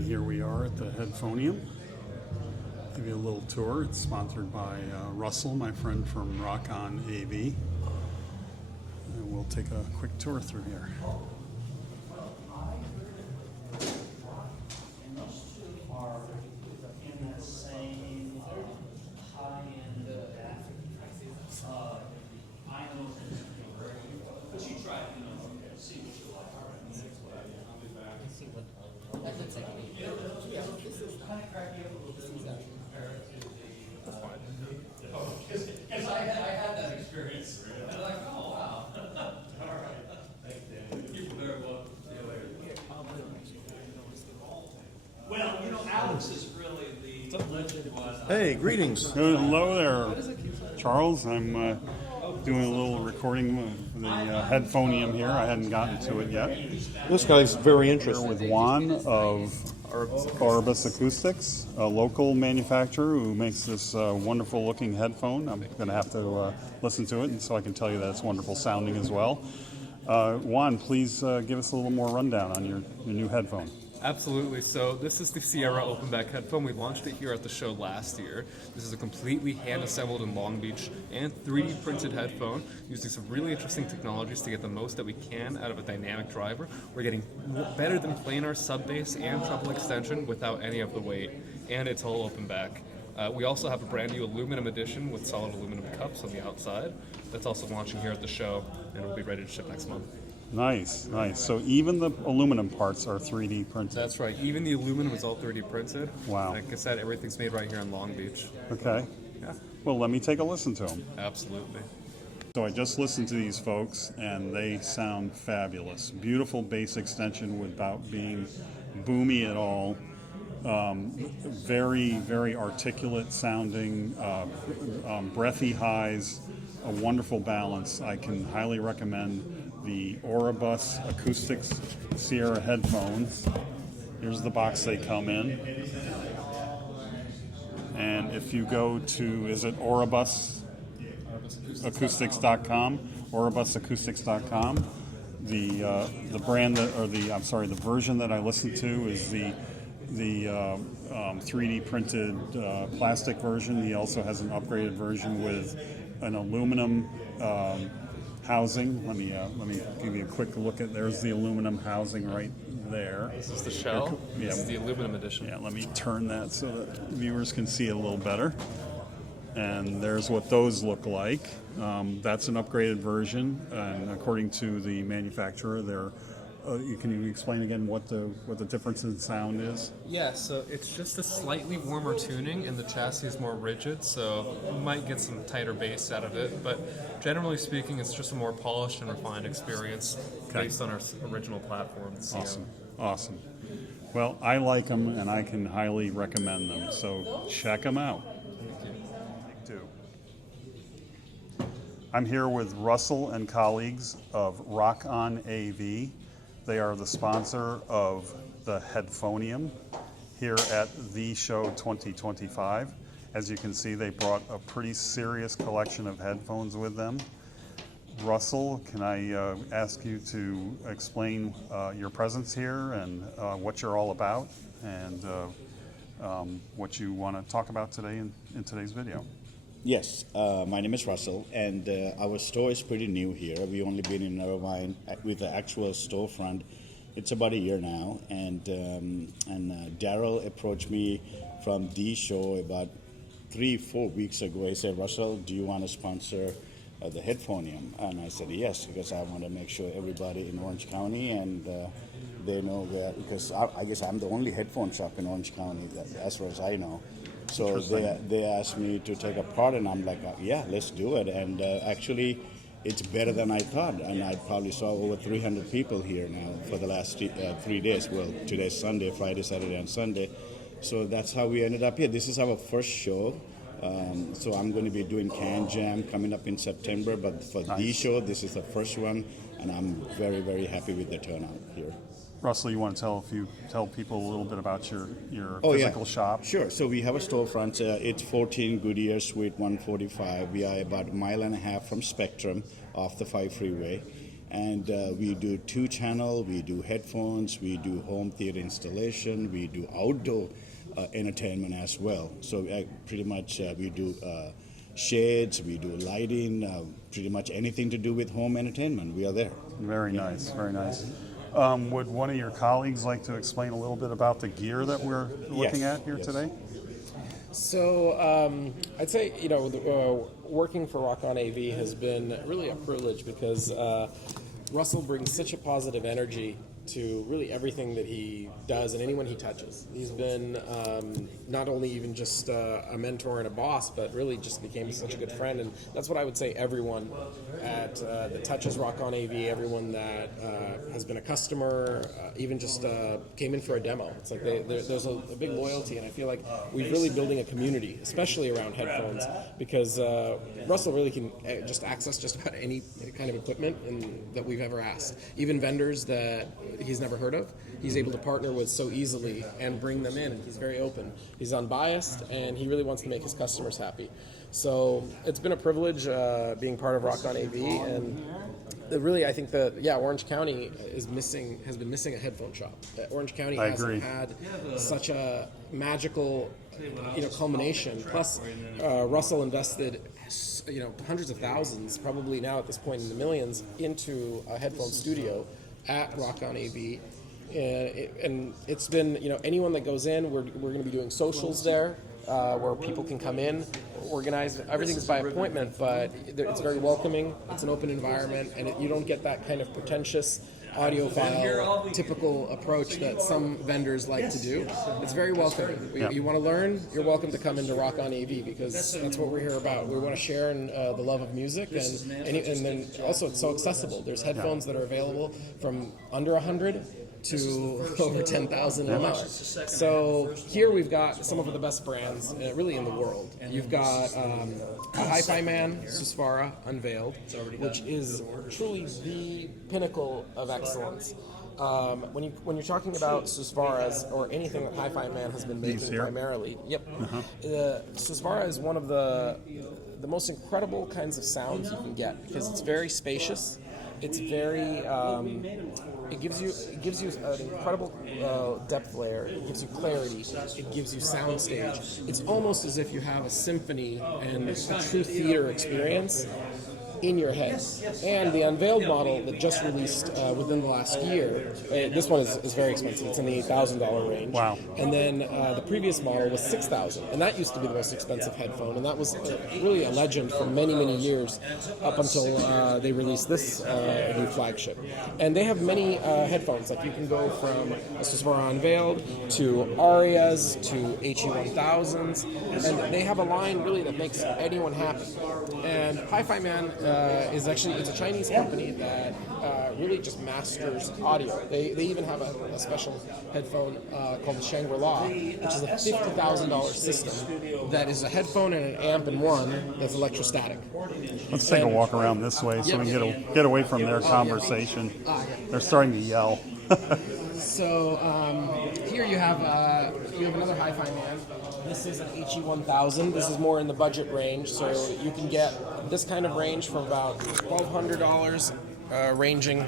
And here we are at the Headphonium. Give you a little tour. It's sponsored by Russell, my friend from RockOnAV. And we'll take a quick tour through here. Because I had that experience. And I'm like, oh, wow. All right. Thank you. You're very welcome. See you later. Well, you know, Alex is really the legend one. Hey, greetings. Hello there, Charles. I'm doing a little recording of the Headphonium here. I hadn't gotten to it yet. This guy's very Here interesting. with Juan of Auribus Acoustics, a local manufacturer who makes this wonderful looking headphone. I'm going to have to listen to it, and so I can tell you that it's wonderful sounding as well. Juan, please give us a little more rundown on your new headphone. Absolutely. So this is the Sierra open-back headphone. We launched it here at the show last year. This is a completely hand-assembled in Long Beach and 3D printed headphone using some really interesting technologies to get the most that we can out of a dynamic driver. We're getting better than planar sub-bass and treble extension without any of the weight, and it's all open-back. We also have a brand new aluminum edition with solid aluminum cups on the outside. That's also launching here at the show, and will be ready to ship next month. Nice, nice. So even the aluminum parts are 3D printed. That's right. Even the aluminum is all 3D printed. Wow. Like I said, everything's made right here in Long Beach. Okay. Yeah. Well, let me take a listen to them. Absolutely. So I just listened to these folks, and they sound fabulous. Beautiful bass extension without being boomy at all. Very, very articulate sounding, breathy highs, a wonderful balance. I can highly recommend the Auribus Acoustics Sierra headphones. Here's the box they come in. And if you go to, is it Auribus Acoustics.com? Auribusacoustics.com. The brand that, or the version that I listened to is the 3D printed plastic version. He also has an upgraded version with an aluminum housing. Let me give you a quick look at. There's the aluminum housing right there. This is the shell. Yeah. This is the aluminum edition. Yeah, let me turn that so that viewers can see it a little better. And there's what those look like. That's an upgraded version, and according to the manufacturer, they're. Can you explain again what the difference in sound is? Yeah, so it's just a slightly warmer tuning, and the chassis is more rigid, so you might get some tighter bass out of it. But generally speaking, it's just a more polished and refined experience based on our original platform. Awesome, awesome. Well, I like them, and I can highly recommend them. So check them out. I'm here with Russell and colleagues of RockOnAV. They are the sponsor of the Headphonium here at the show 2025. As you can see, they brought a pretty serious collection of headphones with them. Russell, can I ask you to explain your presence here and what you're all about and what you want to talk about today in today's video? Yes, my name is Russell, and our store is pretty new here. We've only been in Irvine with the actual storefront. It's about a year now, and Daryl approached me from the show about 3-4 weeks ago. He said, "Russell, do you want to sponsor the Headphonium?" And I said yes, because I want to make sure everybody in Orange County and they know where, because I guess I'm the only headphone shop in Orange County, as far as I know. So they asked me to take a part, and I'm like, yeah, let's do it. And actually, it's better than I thought. And I probably saw over 300 people here now for the last 3 days. Well, today's Sunday, Friday, Saturday, and Sunday. So that's how we ended up here. This is our first show. So I'm going to be doing Can Jam coming up in September. But for the show, this is the first one. And I'm very, very happy with the turnout here. Russell, you want to tell people a little bit about your physical shop? Sure. So we have a storefront. It's 14 Goodyear Suite 145. We are about a mile and a half from Spectrum off the 5 freeway. And we do 2-channel, we do headphones, we do home theater installation, we do outdoor entertainment as well. So pretty much we do shades, we do lighting, pretty much anything to do with home entertainment, we are there. Very nice, very nice. Would one of your colleagues like to explain a little bit about the gear that we're looking at here today? So I'd say, working for RockOnAV has been really a privilege because Russell brings such a positive energy to really everything that he does and anyone he touches. He's been not only even just a mentor and a boss, but really just became such a good friend. And that's what I would say everyone that touches RockOnAV, everyone that has been a customer, even just came in for a demo. It's like there's a big loyalty, and I feel like we're really building a community, especially around headphones, because Russell really can just access just about any kind of equipment that we've ever asked. Even vendors that he's never heard of, he's able to partner with so easily and bring them in. He's very open. He's unbiased, and he really wants to make his customers happy. So it's been a privilege being part of RockOnAV, and really I think that Orange County has been missing a headphone shop. Orange County hasn't had such a magical culmination. Plus, Russell invested hundreds of thousands, probably now at this point in the millions, into a headphone studio at RockOnAV, and it's been anyone that goes in, we're going to be doing socials there where people can come in, organize. Everything's by appointment, but it's very welcoming. It's an open environment, and you don't get that kind of pretentious audiophile typical approach that some vendors like to do. It's very welcoming. You want to learn, you're welcome to come into RockOnAV, because that's what we're here about. We want to share in the love of music, and then also it's so accessible. There's headphones that are available from under 100 to over 10,000 an hour. So here we've got some of the best brands really in the world. You've got Hi-Fi Man Susvara unveiled, which is truly the pinnacle of excellence. When you're talking about Susvaras or anything that Hi-Fi Man has been making primarily, Susvara is one of the most incredible kinds of sounds you can get, because it's very spacious. It's very it gives you an incredible depth layer. It gives you clarity. It gives you soundstage. It's almost as if you have a symphony and a true theater experience in your head. And the unveiled model that just released within the last year, this one is very expensive. It's in the $8,000 range. Wow. And then the previous model was $6,000, and that used to be the most expensive headphone, and that was really a legend for many, many years up until they released this new flagship. And they have many headphones. Like you can go from a Susvara Unveiled to Arias to H.E. 1000s, and they have a line really that makes anyone happy. And Hi-Fi Man it's a Chinese company that really just masters audio. They even have a special headphone called the Shangri-La, which is a $50,000 system that is a headphone and an amp in one that's electrostatic. Let's take a walk around this way so we can get away from their conversation. They're starting to yell. So here you have another Hi-Fi Man. This is an H.E. 1000. This is more in the budget range, so you can get this kind of range from about $1,200, ranging.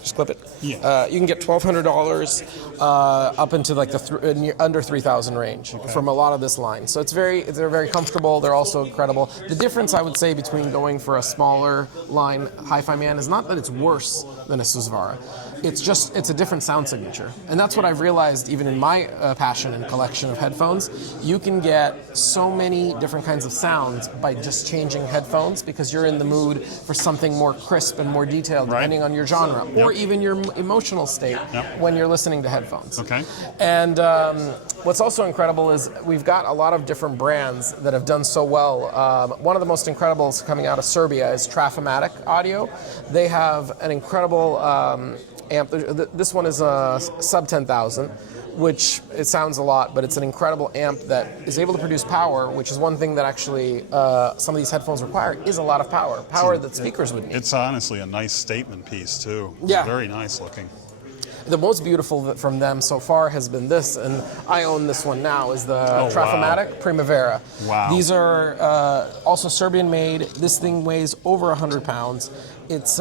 Just clip it. Yeah. You can get $1,200 up into like the under 3,000 range from a lot of this line. So they're very comfortable. They're also incredible. The difference I would say between going for a smaller line Hi-Fi Man is not that it's worse than a Susvara. It's a different sound signature. And that's what I've realized even in my passion and collection of headphones. You can get so many different kinds of sounds by just changing headphones, because you're in the mood for something more crisp and more detailed, depending on your genre, or even your emotional state when you're listening to headphones. Okay. And what's also incredible is we've got a lot of different brands that have done so well. One of the most incredibles coming out of Serbia is Trafomatic Audio. They have an incredible amp. This one is a sub 10,000, which it sounds a lot, but it's an incredible amp that is able to produce power, which is one thing that actually some of these headphones require, is a lot of power that speakers would need. It's honestly a nice statement piece too. It's Yeah. very nice looking. The most beautiful from them so far has been this, and I own this one now, is the Trafomatic Primavera. Wow. These are also Serbian made. This thing weighs over 100 pounds. It's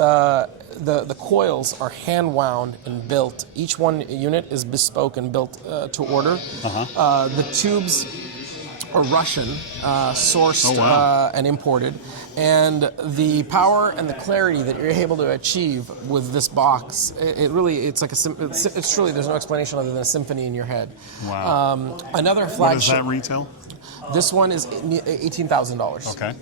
the coils are hand wound and built. Each one unit is bespoke and built to order. The tubes are Russian, sourced and imported. And the power and the clarity that you're able to achieve with this box, it's like it's truly, there's no explanation other than a symphony in your head. Wow. Another What does flagship. that retail? This one is $18,000. Okay.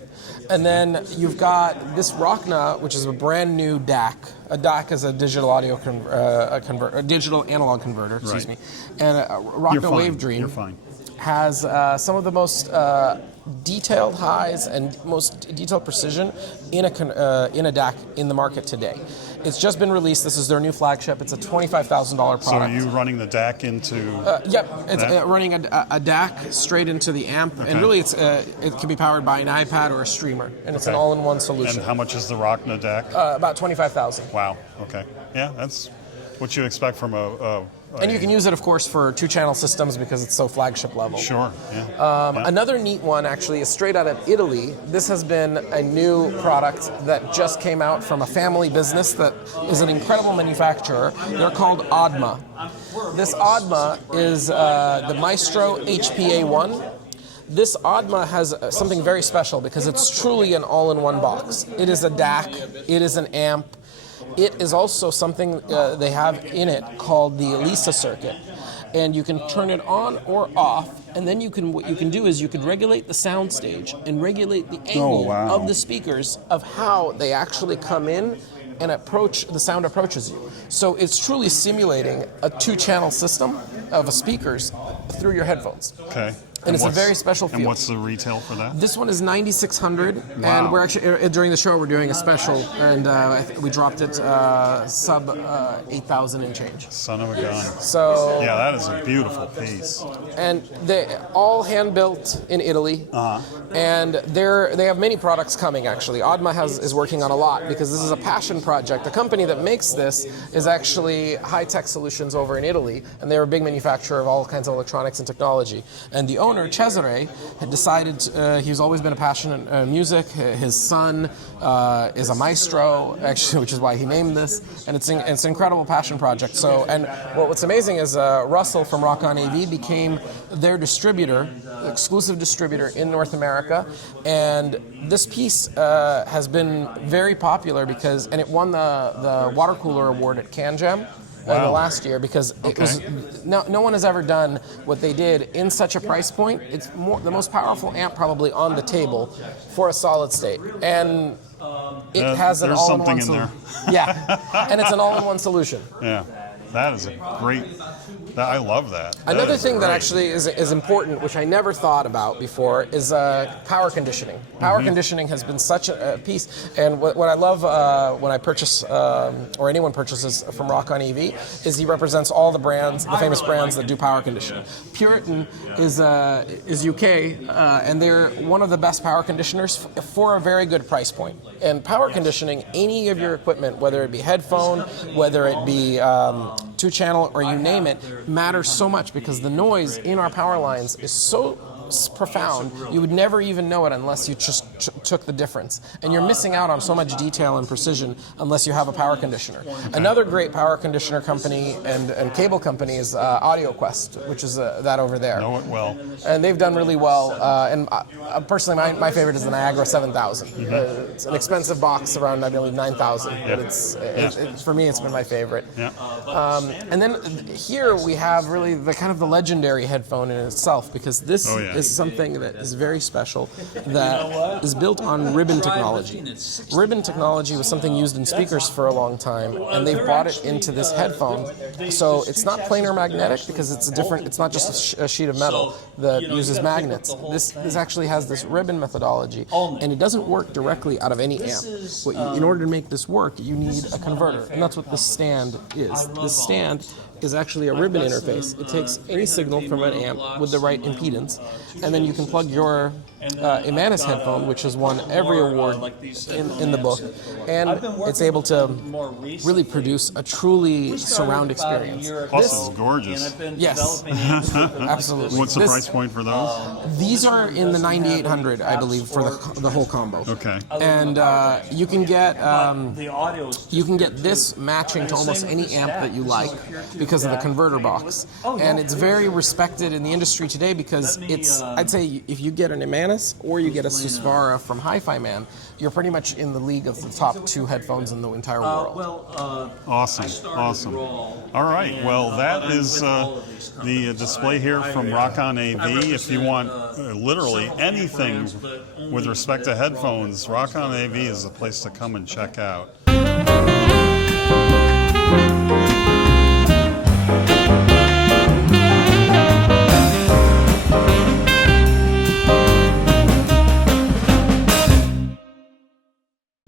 And then you've got this RockOnAV, which is a brand new DAC. A DAC is a digital audio a digital analog converter, excuse me. And a RockOnAV Dream You're fine. has some of the most detailed highs and most detailed precision in a DAC in the market today. It's just been released. This is their new flagship. It's a $25,000 product. So are you running the DAC into? Yep, it's running a DAC straight into the amp, and really it can be powered by an iPad or a streamer, and it's an all-in-one solution. And how much is the RockOnAV DAC? About $25,000. Wow. Okay. Yeah, that's what you expect from a And you can use it, of course, for two-channel systems because it's so flagship level. Sure. Yeah. Another neat one, actually, is straight out of Italy. This has been a new product that just came out from a family business that is an incredible manufacturer. They're called Odma. This Odma is the Maestro HPA1. This Odma has something very special because it's truly an all-in-one box. It is a DAC. It is an amp. It is also something they have in it called the ELISA circuit, and you can turn it on or off. And then what you can do is you can regulate the sound stage and regulate the angle of the speakers of how they actually come in and the sound approaches you. So it's truly simulating a two-channel system of speakers through your headphones. Okay. And it's a very special feel. And what's the retail for that? This one is $9,600, Wow. and we're actually during the show we're doing a special, and we dropped it sub $8,000 and change. Son of a gun. So Yeah, that is a beautiful piece. and they all hand built in Italy, and they have many products coming. Actually, Odma is working on a lot because this is a passion project. The company that makes this is actually High Tech Solutions over in Italy, and they're a big manufacturer of all kinds of electronics and technology. And the owner, Cesare, had decided he's always been a passion in music. His son is a maestro, actually, which is why he named this, and it's an incredible passion project. So, and what's amazing is Russell from RockOnAV became their distributor, exclusive distributor in North America, and this piece has been very popular and it won the water cooler award at Can Jam. The last year because it was no one has ever done what they did in such a price point. It's the most powerful amp probably on the table for a solid state, and it has an all-in-one something in there. Yeah, and it's an all-in-one solution. Yeah. That is a great. I love that. Another thing that actually is important, which I never thought about before, is power conditioning. Power conditioning has been such a piece, and what I love when I purchase or anyone purchases from RockOnAV is he represents all the brands, the famous brands that do power conditioning. Puritan is UK, and they're one of the best power conditioners for a very good price point. And power conditioning, any of your equipment, whether it be headphone, whether it be two-channel, or you name it, matters so much because the noise in our power lines is so profound, you would never even know it unless you just took the difference. And you're missing out on so much detail and precision unless you have a power conditioner. Another great power conditioner company and cable company is AudioQuest, which is that over there. Know it well. And they've done really well. And personally, my favorite is the Niagara 7000. It's an expensive box, around I believe $9,000. But for me, it's been my favorite. Yeah. And then here we have really the legendary headphone in itself, because this is something that is very special, that is built on ribbon technology. Ribbon technology was something used in speakers for a long time, and they've brought it into this headphone. So it's not planar magnetic because it's not just a sheet of metal that uses magnets. This actually has this ribbon methodology, and it doesn't work directly out of any amp. In order to make this work, you need a converter, and that's what this stand is. This stand is actually a ribbon interface. It takes any signal from an amp with the right impedance, and then you can plug your Imanis headphone, which has won every award in the book, and it's able to really produce a truly surround experience. Plus, it's gorgeous. Yes, absolutely. What's the This- price point for those? These are in the 9,800, I believe, for the whole combo. Okay. And you can get this matching to almost any amp that you like because of the converter box. And it's very respected in the industry today because it's, I'd say, if you get an Imanis or you get a Susvara from Hi-Fi Man, you're pretty much in the league of the top 2 headphones in the entire world. Awesome. Awesome. All right. Well, that is the display here from RockOnAV. If you want literally anything with respect to headphones, RockOnAV is a place to come and check out.